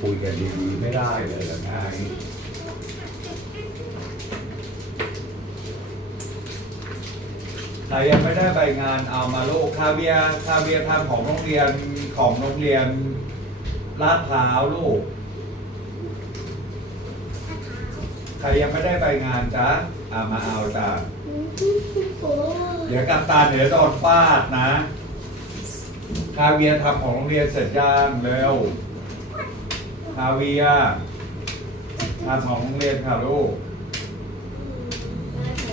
คุยกันดีๆไม่ได้เลยเหรอไงใครยังไม่ได้ใบงานเอามาลูกคาเวียคาเวียทำของโรงเรียนของโรงเรียนลาดพร้าวลูก ใครยังไม่ได้ใบงานจ๊ะเอามาเอาจ้ะเดี๋ยวกับตาเดี๋ยวโดนฟาดนะคาเวียทำของโรงเรียนเสร็จยังเร็ว คาเวียร์ทำของโรงเรียนค่ะลูก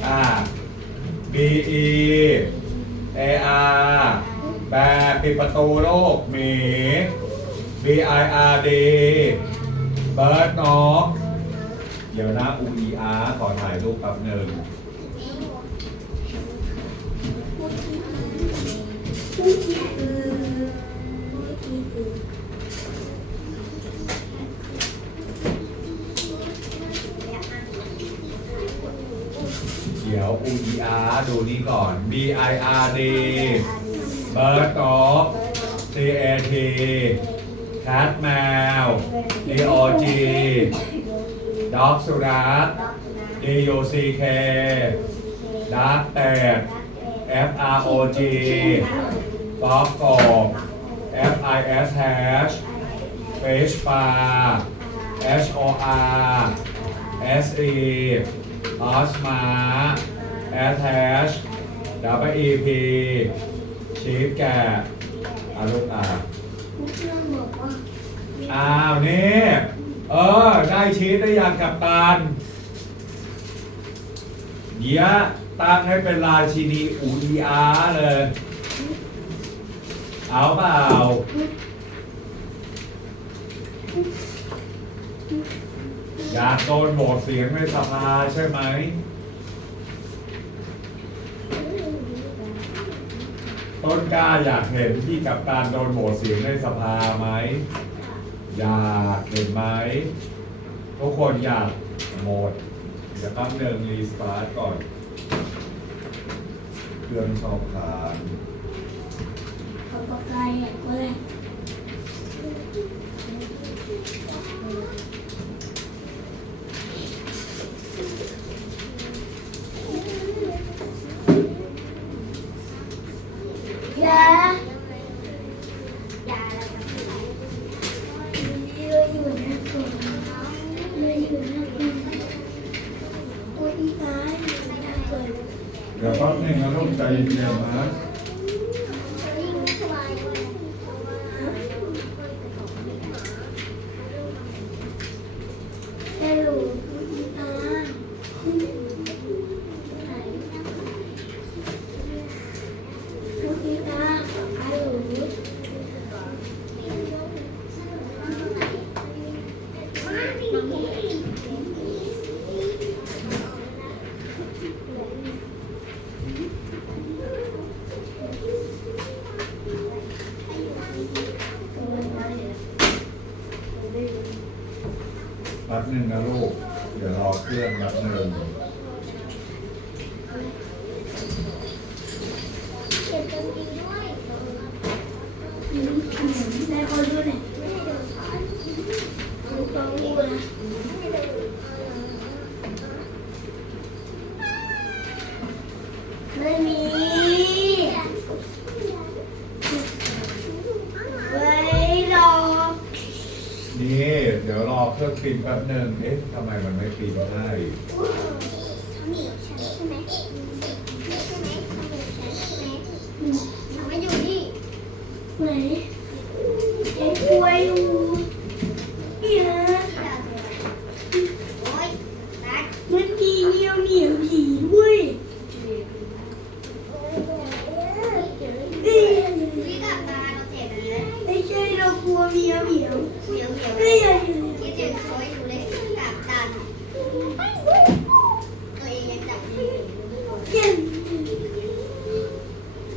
อ่า B E A R แบปิดประตูโลกหมี B I R D เบิร์ดนกเดี๋ยวนะ U E R ขอถ่ายรูปแป๊บหนึ่ง ผู้ที่คือผู้ที่คือ เดี๋ยว U E R ดูนี่ก่อน B I R D เบิร์ดนก C A T แคทแมว D O G ด็อกสุรัต D U C K ดักแตด F R O G ฟอกกบ F I S hash Fish bar H O R S E ออสมา S hash W E P ชีฟแกะอาลูกอ่าผู้เพื่อนบอกว่าอ้าวนี่เออ ได้ชีสได้ยังกับตาลเดี๋ยวตั้งให้เป็นราชินีอูอีอาเลย เอาเปล่าอยากโดนโหวตเสียงในสภาใช่ไหม ต้นกล้าอยากเห็นที่กับการโดนโหวตเสียงในสภาไหม อยากเห็นไหมทุกคนอยากโหวตเดี๋ยวแป๊บหนึ่งรีสตาร์ทก่อน เครื่องชอบขาน เขาประกายอะก็เลยา เราอยู่หน้าก่อนเราอยู่หน้าก่อนโอ้ยอีฟ้าอยู่หน้าก่อน เดี๋ยวแป๊บหนึ่งนะลูกใจเย็นๆนะ ฮัลโหลอีฟ้าอีฟ้าฮัลโหล แป๊บหนึ่งนะลูก เดี๋ยวรอเครื่องแป๊บหนึ่งม่ขอดูหน่อยดูฟังดูนะไม่มีไว้รอ นี่ เดี๋ยวรอเครื่องพิมพ์ แป๊บหนึ่งเอ๊ะทำไมมันไม่พิมพ์ให้เขาหนีฉันใช่ไหมใช่ไหมเขาหนีฉันใช่ไหมเขาไม่อยู่นี่ไหนเอ็งป่วยอยู่เนี่ย โอ๊ยตัด มันมีเหนียวเหนียวผีด้วยเอ้ย พี่กับตาเราเจ็บเลย ไม่ใช่เรากลัวเหนียวเหนียว เหนียวเหนียว เอ้ย คิดถึงโอยอยู่เลยกับตันตัวเองยังจับมือ เจ็บ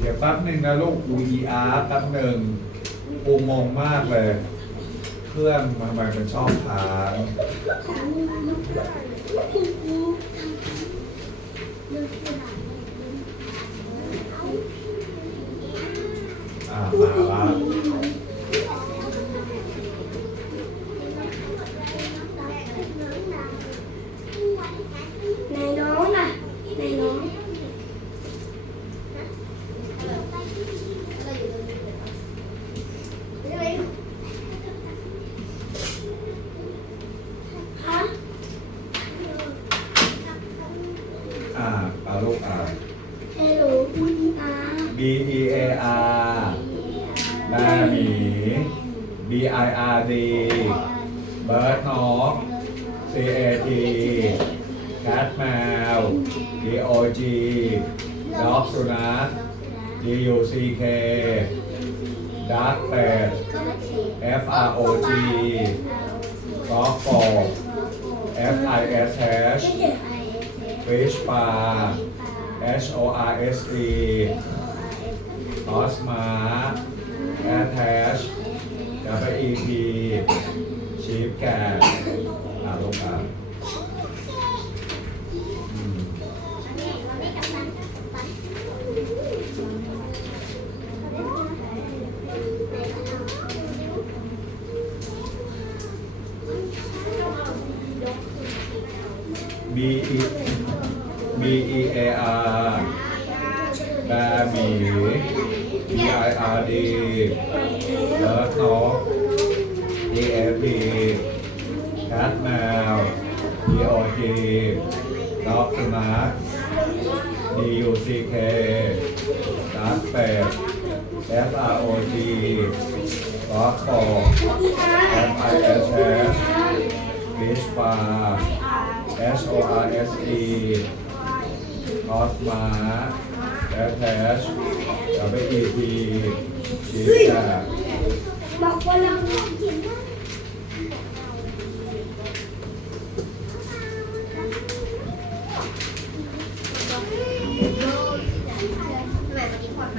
เดี๋ยวแป๊บหนึ่งนะลูก UER แป๊บหนึ่งกูงงมากเลย เครื่องทำไมมันชอบค้างอ่ามาละ กอล์ฟบอล F I S H fish ปลา H O R S E ทอสมาแอทแทช W E P ชีฟแกะอ่าลงมา ด็อกสุนัข D U C K ดักเป็ด F R O G ร็อกโก F I S H ฟิชปลา S O R S E คอสมาแอทแทช W E P ชีสแกะบอกว่าเรา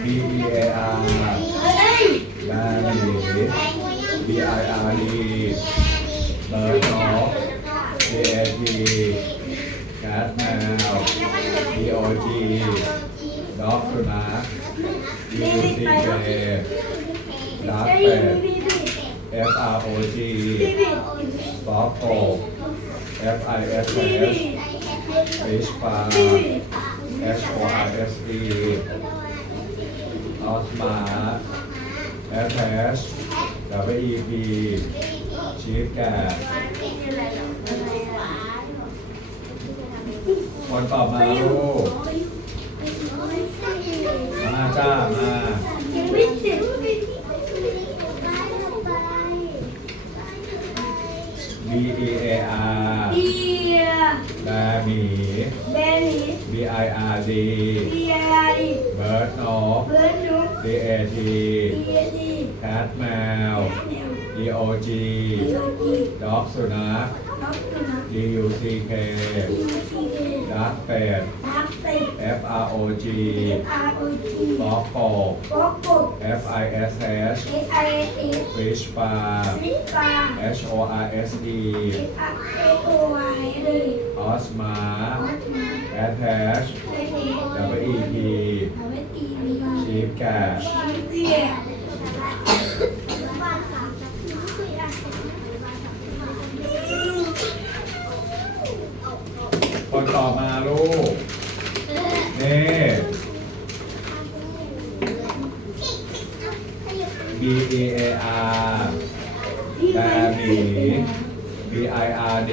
B E A R เฮ้ยแบหมี B I R D เบิร์ดนก D A T แคทแมว D O G ด็อกสุนัข D U C K ดักเฮ้ยเป็ด F R O G บีบีฟอกโก F I S บีบี H ปลาบีบี S O R S E อสมาร์ทแอสแอสดับเบิลอีพีชีสแกะคนต่อมาลูกมาจ้า มาบีเอไอ แบหมีแบนี่ B I R D เบียร์ดิเบิร์ดนกเบิร์ดนุ๊ก D A T เบียร์ดิแคทแมวแนว D O G เบียร์ดิด็อกสุนัข น้องสุนัข D U C K ดีซีเอดักเป็ดดักเป็ด F R O G อาร์โอจีฟอกโกฟอกกบ F I S H เอไอเอสฟิชปลาฟิชปลา H O R S E เออาร์เอโอไอเดย์ออสมาออสมาแอทแทชเอเอ W E P ทำให้ตีมีชีฟแกะ ชีเบีย คน ต่อมาลูกนี่ B E A R แบหมี B I R D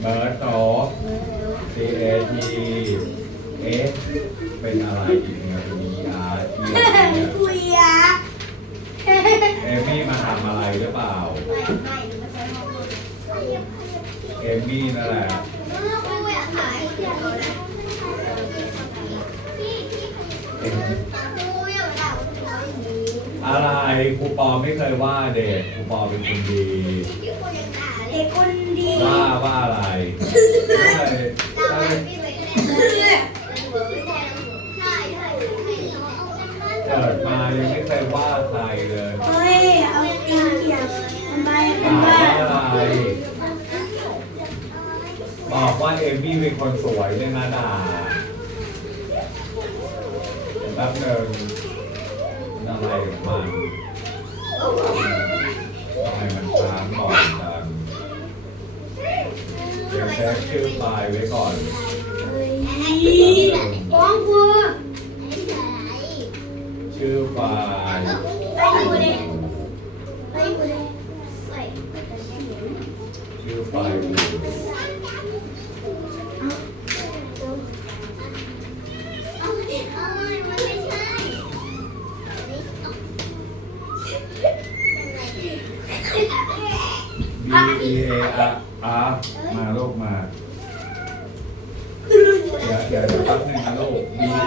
เบิร์ดนก C A T เอ๊ะเป็นอะไรอีกเนี่ย B R E เนี่ยคุยอะเอมี่มาทำอะไรหรือเปล่า เอมี่นั่นแหละ อะไรครูปอไม่เคยว่าเด็กครูปอเป็นคนดี เด็กคนดีว่าว่าอะไรไม่เคยถ้าเกิดมายังไม่เคยว่าใครเลยเฮ้ยเอาตีนเขียบทำไมเป็ด่านบ้าว่าอะไรบ อกว่าเอมี่เป็นคนสวยเนี่ยนะด่าแป๊บหนึ่งอะไรมันทำไมมันค้างก่อนจังเดี๋ยวเช็คชื่อไฟล์ไว้ก่อนฟ้องกูชื่อไฟล์ไปอยู่เลยไปอยู่เลยชื่อไฟล์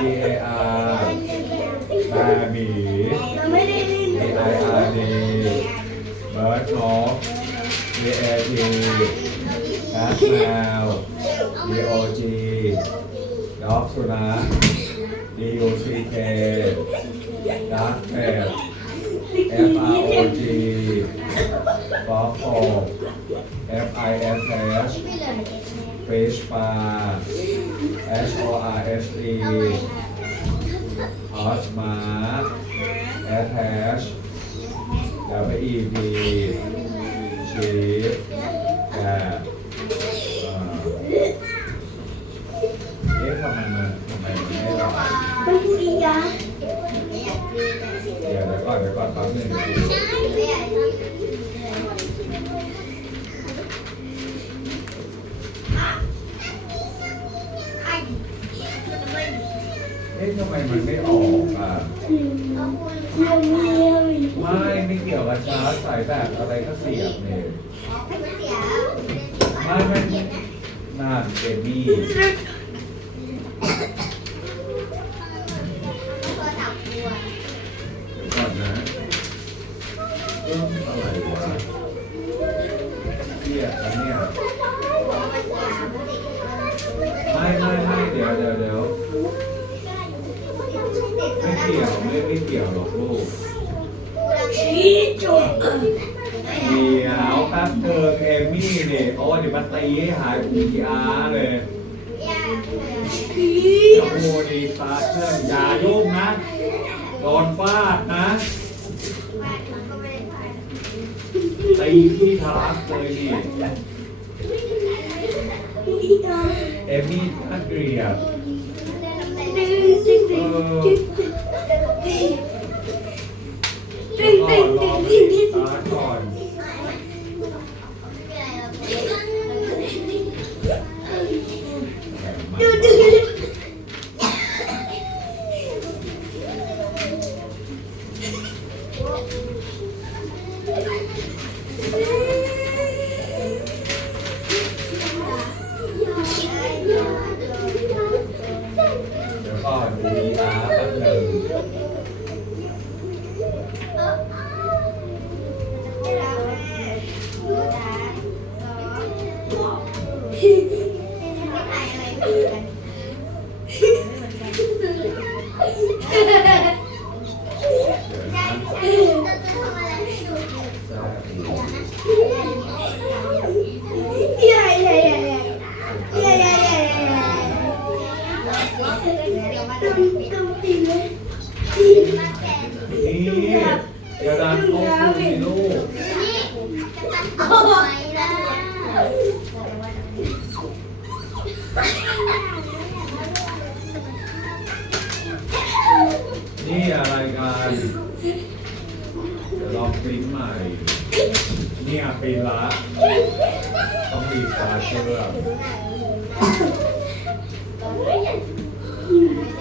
A R Baby B I R D Bird นก B A G นักแมว D O G ด็อกสุนัข D U C K ดักแมว F R O G ฟอฟอ F I S S ฟิชปลา H O R S E Hot Mark Attach W E P Sheep แกเอ๊ะทำไมมันทำไมมันไม่ระบายมันพูดอีกาเดี๋ยวเดี๋ยวก่อนเดี๋ยวก่อนแป๊บหนึงครูเอ๊ะ ทำไมมันไม่ออกอะอืมเราไม่เล่นไม่ไม่เกี่ยวกับชาร์จสายแบบอะไรก็เสียบเนี่ยไม่ไม่น่าเจนนี่ เลยชี้จะโมดีตาเครื่องอย่ายุ่งนะโดนฟาดนะตีที่ทารักเลยนี่อีกาเอมี่น่าเกลียดตึงตึงตึงตึงตึงก่ตึอนงรตึองตึตีงตึงตาก่อนดู đã bất ngờ ดี๋ยวลองปริ้นใหม่ เนี่ยปริ้นละต้องมีตาเชื่อมกู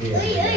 可以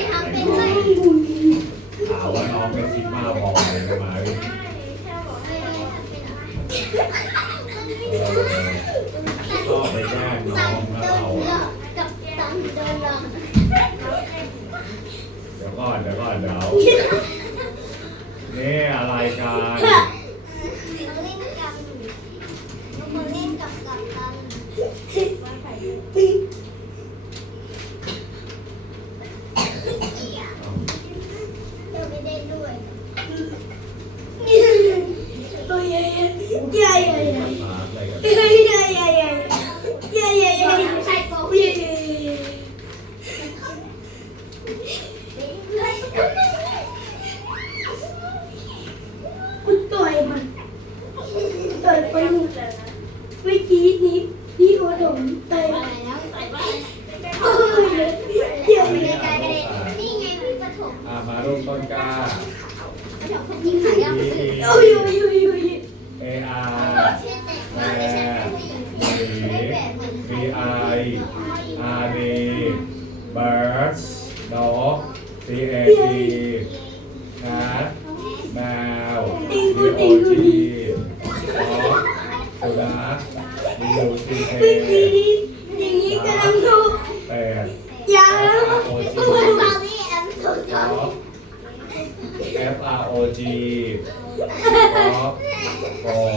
คออ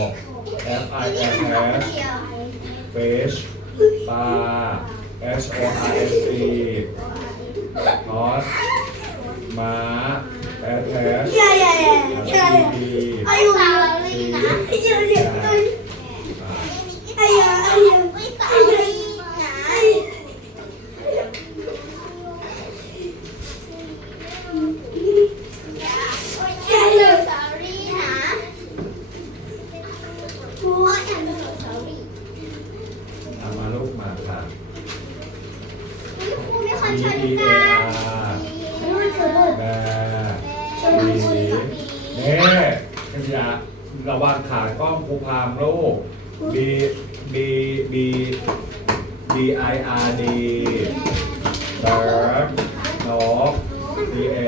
F I N S เฟชตา S O R S E นอสม้า S S Yeah, yeah, yeah. Yeah, yeah. T Ayun. Ayun. Ayun. Ayun. Ayun. Ayun. B B B B I R D. Bird นก D A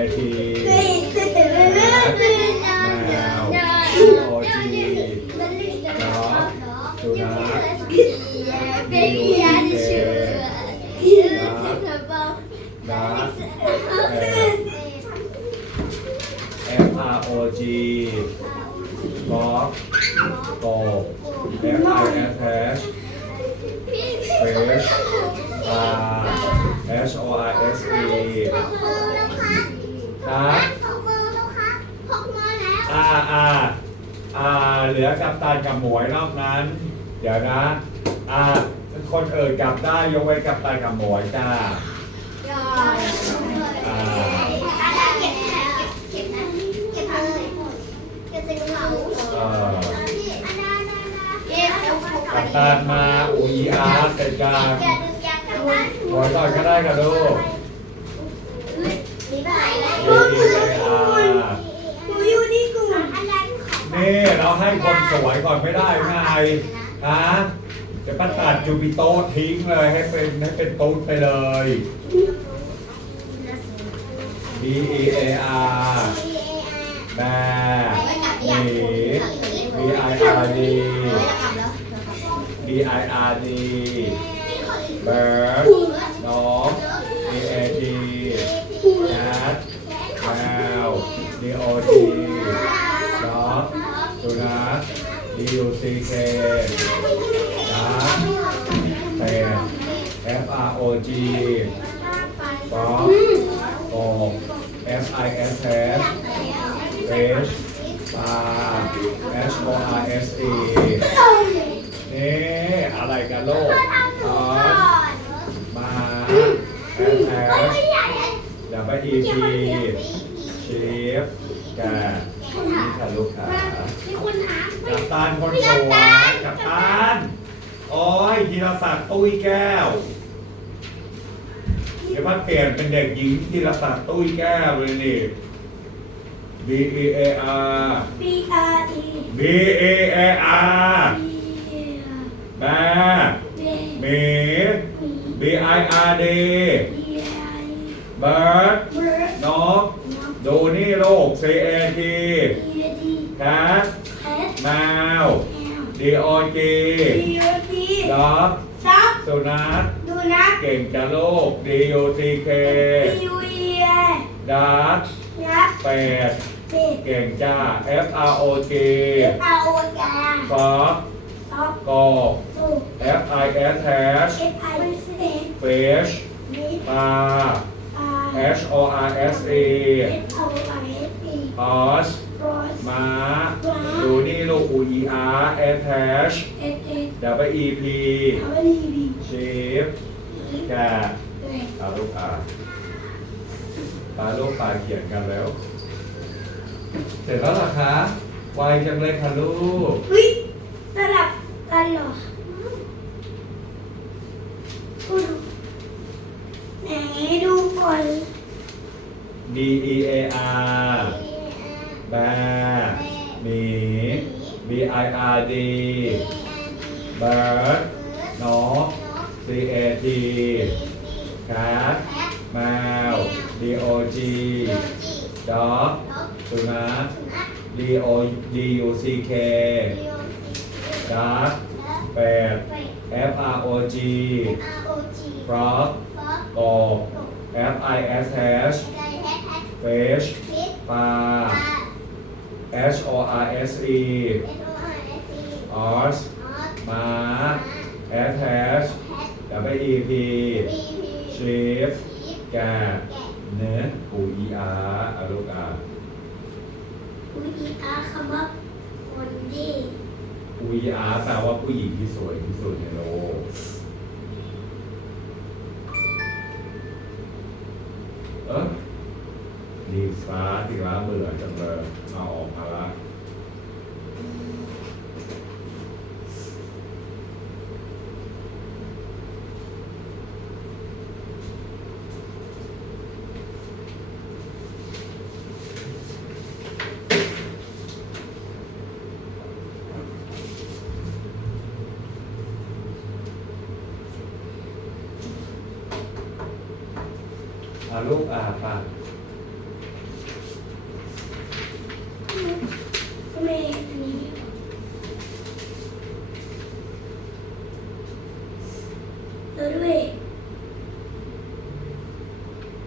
้น เดี๋ยวนะ อ่า คนเอ่ยกลับได้ยกไว้นกับตากับหมอจ้าอ่าเอ่อกับตามาอุยอาร์เแต่จางหมวยต่อยก็ได้กับลูกอุยอาร์ เราให้คนสวยก่อนไม่ได้ไงฮะจะประตัดจูบิโตทิ้งเลยให้เป็นให้เป็นตูนไปเลย B E A R แม่หนี B I R D B I R D เบิร์น้อง B A D Cat cow D O D น้อง D U C K ดักเป็ด F R O G ฟอกกบ F I S S Fish ปลา H O R S E นี่อะไรกันโลกออสมา S H W E P ชีฟแกนี่ค่ะลูกค้า กัปตันคนสวยกัปตันโอ้ยธีรศักดิ์ตุ้ยแก้วเดี๋ยวมาเปลี่ยนเป็นเด็กหญิงธีรศักดิ์ตุ้ยแก้วเลยนี่ B E A R B R E B A A R B แม่ B หมี B I R D B I เบิร์ด Bird D O G B U T ด็อก Dog สุนัขดูนะเก่งจะลูก D U T K B U E ดักยักษ์เป็ดเป็ดเก่งจ้า F R O G F R O กาฟอกท็อปกบตู F I S H F I S A Fish บิปลา R H O R S E F O R S E Horse Cross ม้า ดูนี่ลูก U E R S H S A W E P W E B Sheep แกะเด็กเอาลูกอ่านปลาลูกปลาเขียนกันแล้ว เสร็จแล้วเหรอคะไวจังเลยค่ะลูกเฮ้ยสลับกันเหรอพูดดูไหนดูก่อน D E A R แบร์หมี B I R D bird นก C A T cat แมว D O G dog สุนัข D O D U C K duck เป็ด F R O G frog กบ F I S H fish ปลา H O R S E horse ม้า S H W E P sheep แกะเนื้อปู E R อะลูกอะอุ้ยอีอาร์คำว่าคนดีปู E R แปลว่าผู้หญิงที่สวยที่สุดในโลก ดีฟ้าที่ร้าเบื่อจังเลยเอาออกมาละอาลูกอาปาก แม่อันนี้แล้วด้วย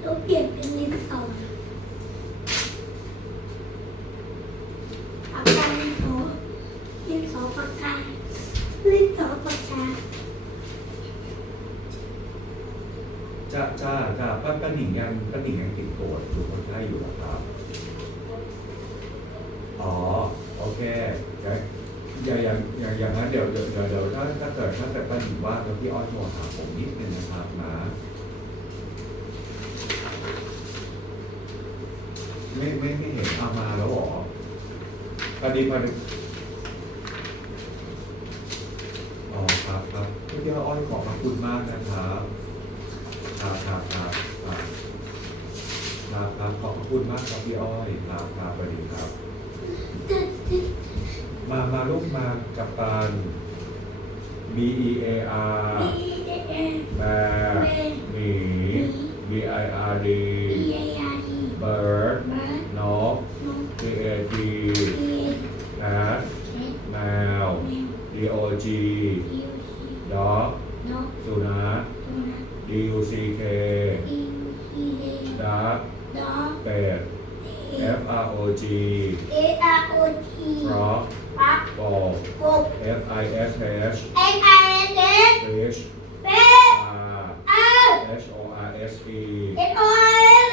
เราเปลี่ยนเป็นลิ้นสองปากกาลิ้นสองลิ้นสองปากกาลิ้นสองปากกา จ้าจ้าจ้าป้าป้าหนิงยังป้าหนิงยังติดโกรธดูคนไข้อยู่เหรอครับ อ๋อ โอเคอย่าอย่างอย่างอย่างนั้นเดี๋ยวเดี๋ยวเดี๋ยวเดี๋ยว ถ้าถ้าเกิดถ้าเกิดป้าหนิงว่างแล้วพี่อ้อยโทรหาผมนิดนึงนะครับนะไม่ไม่ไม่เห็นเอามาแล้วหรอพอดีพอดีอ๋อครับครับพี่อ้อยขอบพระคุณมากนะครับครับครับครับครับครับครับขอบพระคุณมากครับพี่อ้อยครับครับสวัสดีครับ มามาลูกมากับตัน B E A R B E A N แบร์หมี B I R D B A R D bird บ้าน นก นก C A T B A cat เช็ด แมว แมว D O G ยูซี dog นก สุนัข ตัวนัก D U C K อีอีเล duck ดอก เป็ด เอ F R O G เออาร์ โอที frog ฟักกบกบ F I S H F I N S Fish เฟ R อา H O R S E S O N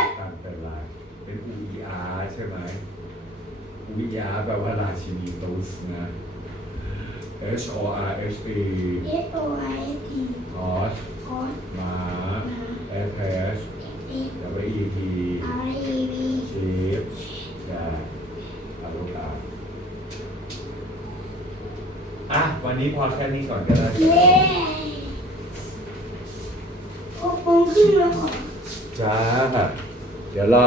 S ตั้งเป็นลายเป็น U E R ใช่ไหม U E R แปลว่าราชินีตูสนะ H O R H E S O I S E horse คอสหมา F H อี W E P R E V sheep แกอาลูกตาอะ วันนี้พอแค่นี้ก่อนก็ได้เย้หกโมงครึ่งแล้วเหรอจ้า เดี๋ยวเรา